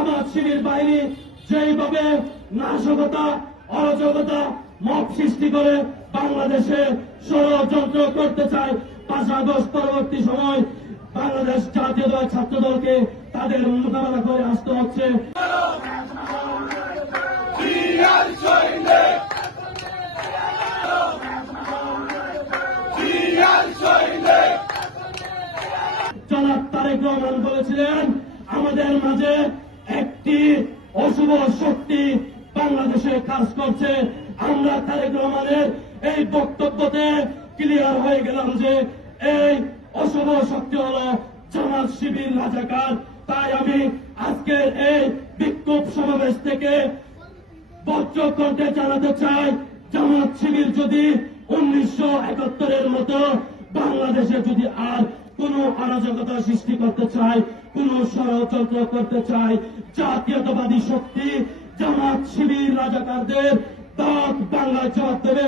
জামাত শিবির বাহিনী যেইভাবে নাশকতা অরাজকতা মব সৃষ্টি করে বাংলাদেশে ষড়যন্ত্র করতে চায়, 5 আগস্ট পরবর্তী সময় বাংলাদেশ জাতীয় দল ছাত্র দলকে তাদের মোকাবেলা করে আসতে হচ্ছে। জনাব তারেক রহমান বলেছিলেন, আমাদের মাঝে একটি অশুভ শক্তি বাংলাদেশে কাজ করছে। আমরা তারেক রহমানের এই বক্তব্যতে ক্লিয়ার হয়ে গেলাম যে এই অশুভ শক্তি হল জামাত শিবির রাজাকার। তাই আমি আজকের এই বিক্ষোভ সমাবেশ থেকে বজ্র কণ্ঠে জানাতে চাই, জামাত শিবির যদি 1971-এর মতো বাংলাদেশে যদি আর কোন অরাজকতা সৃষ্টি করতে চায়, কোন ষড়যন্ত্র করতে চায়, জাতীয়তাবাদী শক্তি জামাত শিবির রাজাকারদের দাঁত বাংলায় জবাব দেবে।